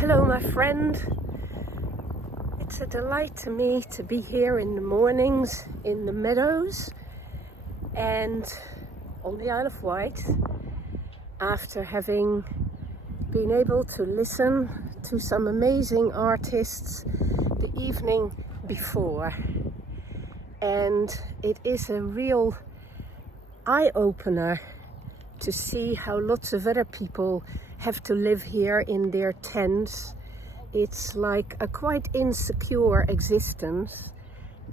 Hello, my friend. It's a delight to me to be here in the mornings in the meadows and on the Isle of Wight after having been able to listen to some amazing artists the evening before. And it is a real eye-opener to see how lots of other people have to live here in their tents. It's like a quite insecure existence,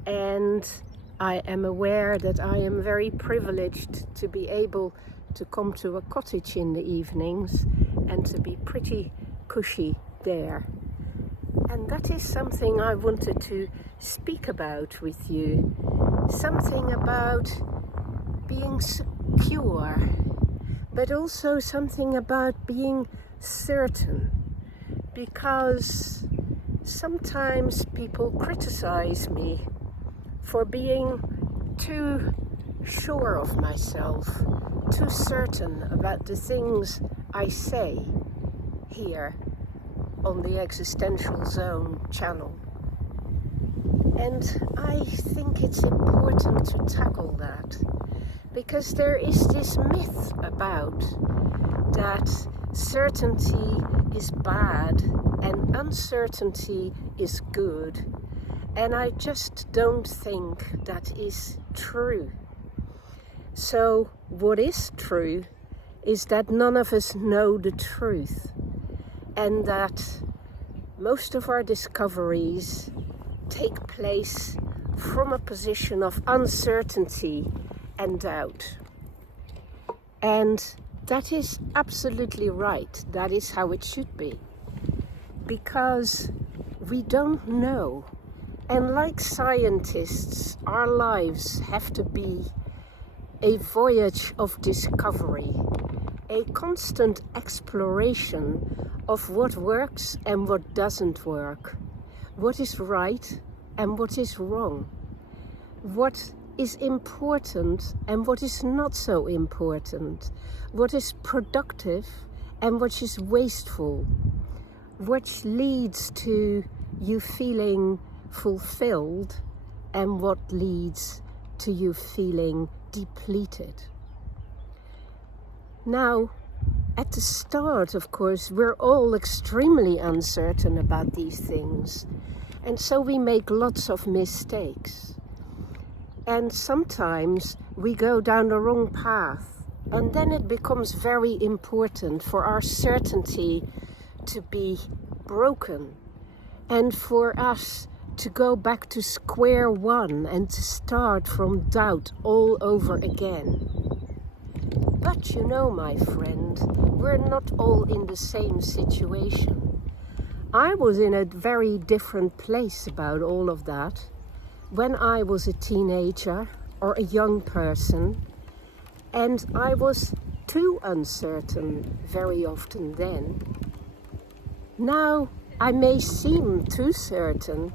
and I am aware that I am very privileged to be able to come to a cottage in the evenings and to be pretty cushy there. And that is something I wanted to speak about with you. Something about being secure, but also something about being certain, because sometimes people criticize me for being too sure of myself, too certain about the things I say here on the Existential Zone channel. And I think it's important to tackle that, because there is this myth about that certainty is bad and uncertainty is good. And I just don't think that is true. So what is true is that none of us know the truth, and that most of our discoveries take place from a position of uncertainty and doubt. And that is absolutely right. That is how it should be. Because we don't know. And like scientists, our lives have to be a voyage of discovery, a constant exploration of what works and what doesn't work, what is right and what is wrong, what is important and what is not so important, what is productive and what is wasteful, which leads to you feeling fulfilled and what leads to you feeling depleted. Now, at the start, of course, we're all extremely uncertain about these things, and so we make lots of mistakes. And sometimes we go down the wrong path, and then it becomes very important for our certainty to be broken and for us to go back to square one and to start from doubt all over again. But you know, my friend, we're not all in the same situation. I was in a very different place about all of that when I was a teenager or a young person, and I was too uncertain very often then. Now I may seem too certain,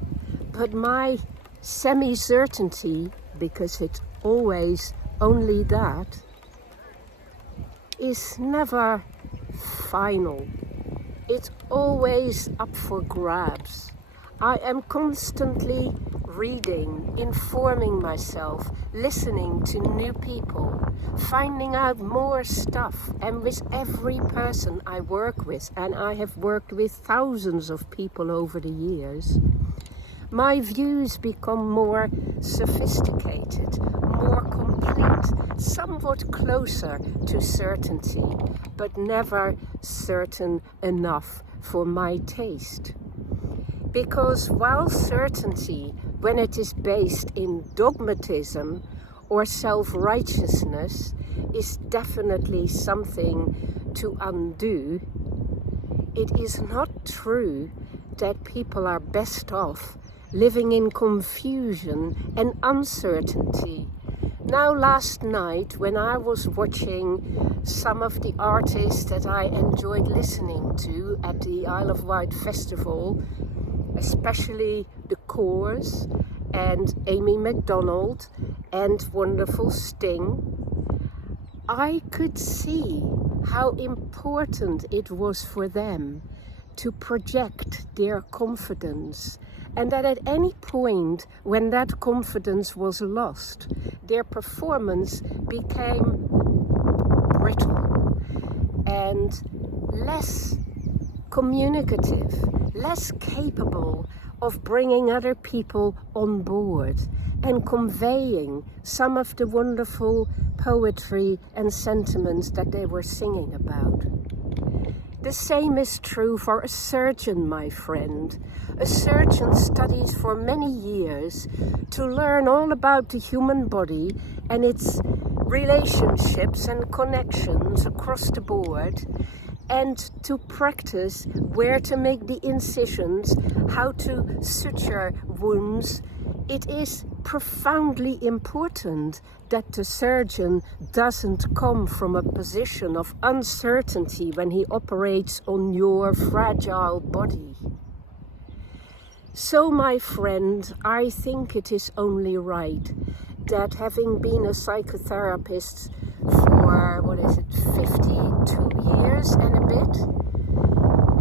but my semi-certainty, because it's always only that, is never final. It's always up for grabs. I am constantly reading, informing myself, listening to new people, finding out more stuff. And with every person I work with, and I have worked with thousands of people over the years, my views become more sophisticated, more complete, somewhat closer to certainty, but never certain enough for my taste. Because while certainty, when it is based in dogmatism or self-righteousness, is definitely something to undo, it is not true that people are best off living in confusion and uncertainty. Now, last night, when I was watching some of the artists that I enjoyed listening to at the Isle of Wight Festival, especially the Coors and Amy MacDonald and wonderful Sting, I could see how important it was for them to project their confidence, and that at any point when that confidence was lost, their performance became brittle and less communicative, less capable of bringing other people on board and conveying some of the wonderful poetry and sentiments that they were singing about. The same is true for a surgeon, my friend. A surgeon studies for many years to learn all about the human body and its relationships and connections across the board, and to practice where to make the incisions, how to suture wounds. It is profoundly important that the surgeon doesn't come from a position of uncertainty when he operates on your fragile body. So, my friend, I think it is only right that, having been a psychotherapist for, 52 years and a bit,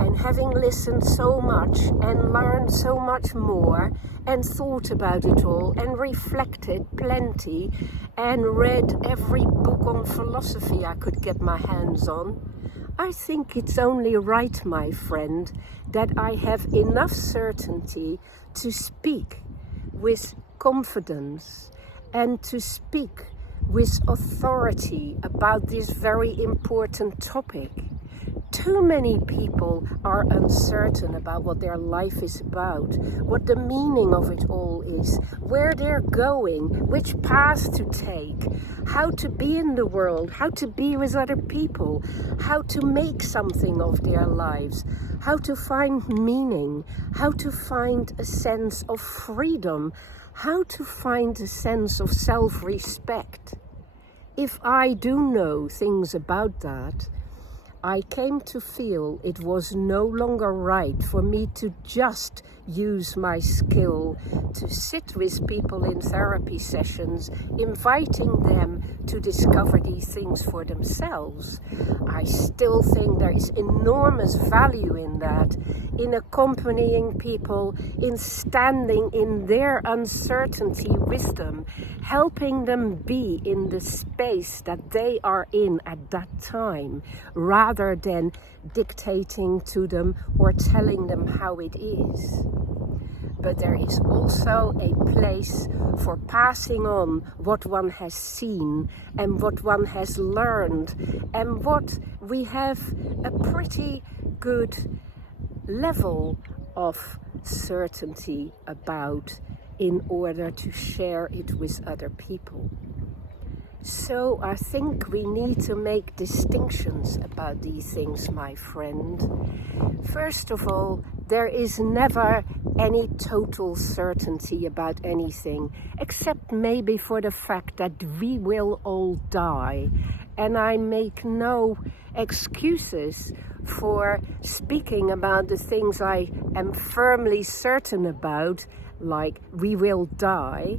and having listened so much and learned so much more and thought about it all and reflected plenty and read every book on philosophy I could get my hands on, I think it's only right, my friend, that I have enough certainty to speak with confidence and to speak with authority about this very important topic. Too many people are uncertain about what their life is about, what the meaning of it all is, where they're going, which path to take, how to be in the world, how to be with other people, how to make something of their lives, how to find meaning, how to find a sense of freedom, how to find a sense of self-respect. If I do know things about that, I came to feel it was no longer right for me to just use my skill to sit with people in therapy sessions, inviting them to discover these things for themselves. I still think there is enormous value in that, in accompanying people, in standing in their uncertainty with them, helping them be in the space that they are in at that time, rather than dictating to them or telling them how it is. But there is also a place for passing on what one has seen and what one has learned and what we have a pretty good level of certainty about in order to share it with other people. So I think we need to make distinctions about these things, my friend. First of all, there is never any total certainty about anything, except maybe for the fact that we will all die. And I make no excuses for speaking about the things I am firmly certain about, like we will die.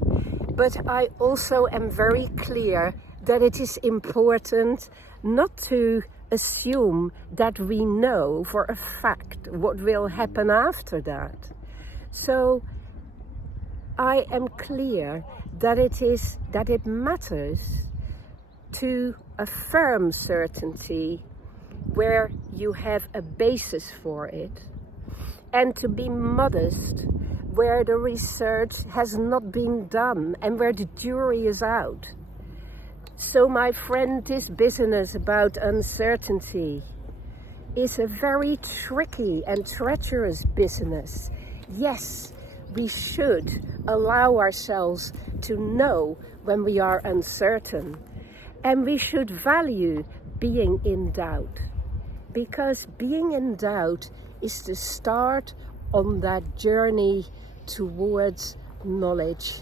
But I also am very clear that it is important not to assume that we know for a fact what will happen after that. So I am clear that it matters to affirm certainty where you have a basis for it, and to be modest where the research has not been done and where the jury is out. So, my friend, this business about uncertainty is a very tricky and treacherous business. Yes, we should allow ourselves to know when we are uncertain, and we should value being in doubt, because being in doubt is the start on that journey towards knowledge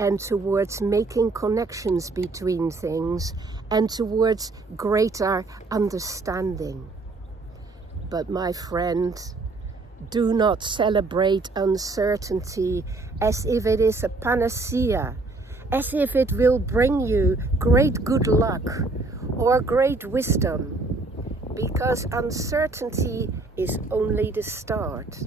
and towards making connections between things and towards greater understanding. But my friend, do not celebrate uncertainty as if it is a panacea, as if it will bring you great good luck or great wisdom. because uncertainty is only the start.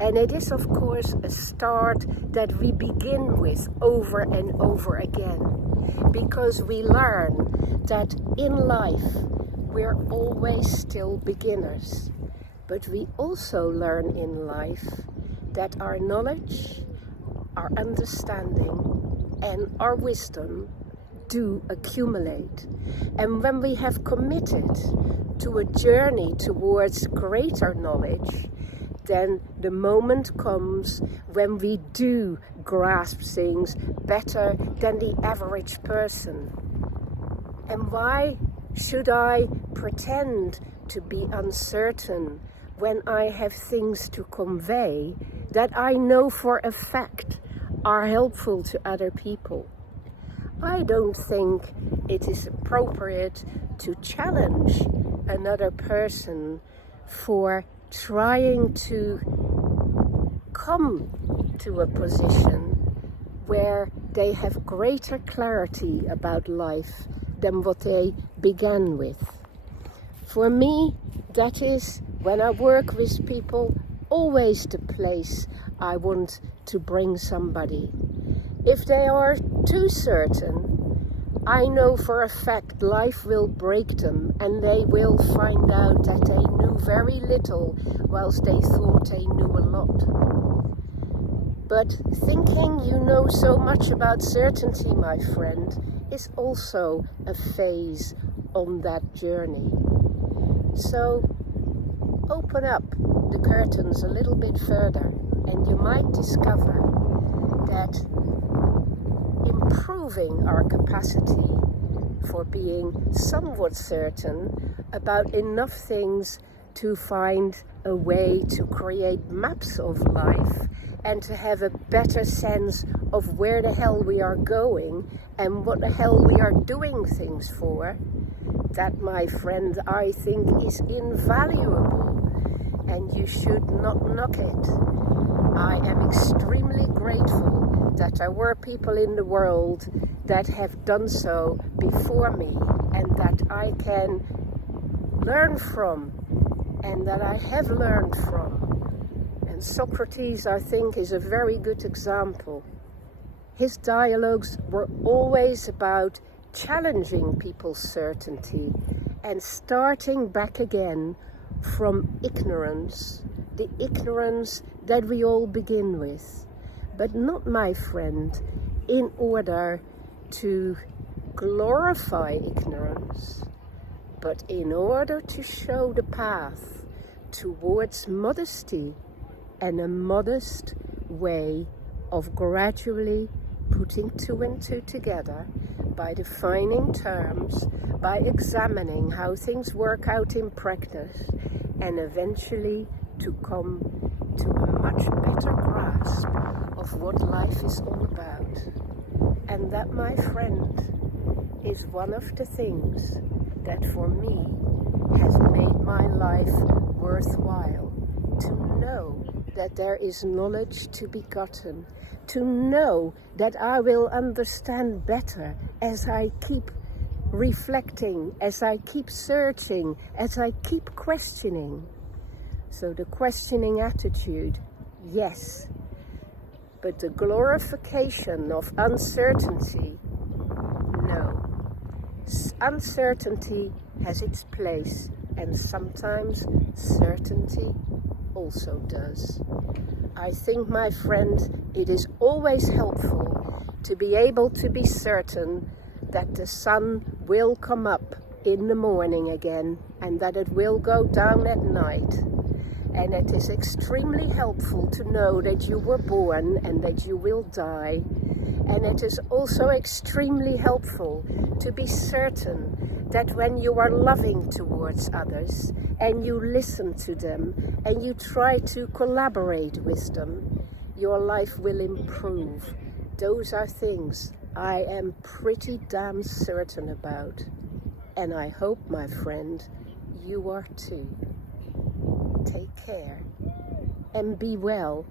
And it is, of course, a start that we begin with over and over again, because we learn that in life we're always still beginners. But we also learn in life that our knowledge, our understanding, and our wisdom do accumulate. And when we have committed to a journey towards greater knowledge, then the moment comes when we do grasp things better than the average person. And why should I pretend to be uncertain when I have things to convey that I know for a fact are helpful to other people? I don't think it is appropriate to challenge another person for trying to come to a position where they have greater clarity about life than what they began with. For me, that is, when I work with people, always the place I want to bring somebody. If they are too certain, I know for a fact life will break them, and they will find out that they knew very little whilst they thought they knew a lot. But thinking you know so much about certainty, my friend, is also a phase on that journey. So open up the curtains a little bit further, and you might discover that improving our capacity for being somewhat certain about enough things to find a way to create maps of life and to have a better sense of where the hell we are going and what the hell we are doing things for, that, my friend, I think is invaluable, and you should not knock it. I am extremely grateful that there were people in the world that have done so before me, and that I can learn from, and that I have learned from. And Socrates, I think, is a very good example. His dialogues were always about challenging people's certainty and starting back again from ignorance, the ignorance that we all begin with. But not, my friend, in order to glorify ignorance, but in order to show the path towards modesty and a modest way of gradually putting two and two together by defining terms, by examining how things work out in practice, and eventually to come to a much better grasp of what life is all about. And that, my friend, is one of the things that for me has made my life worthwhile. To know that there is knowledge to be gotten, to know that I will understand better as I keep reflecting, as I keep searching, as I keep questioning. So the questioning attitude, yes, but the glorification of uncertainty, no. Uncertainty has its place, and sometimes certainty also does. I think, my friend, it is always helpful to be able to be certain that the sun will come up in the morning again and that it will go down at night. And it is extremely helpful to know that you were born and that you will die. And it is also extremely helpful to be certain that when you are loving towards others and you listen to them and you try to collaborate with them, your life will improve. Those are things I am pretty damn certain about. And I hope, my friend, you are too. Take care and be well.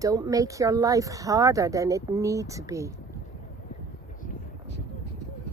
Don't make your life harder than it needs to be.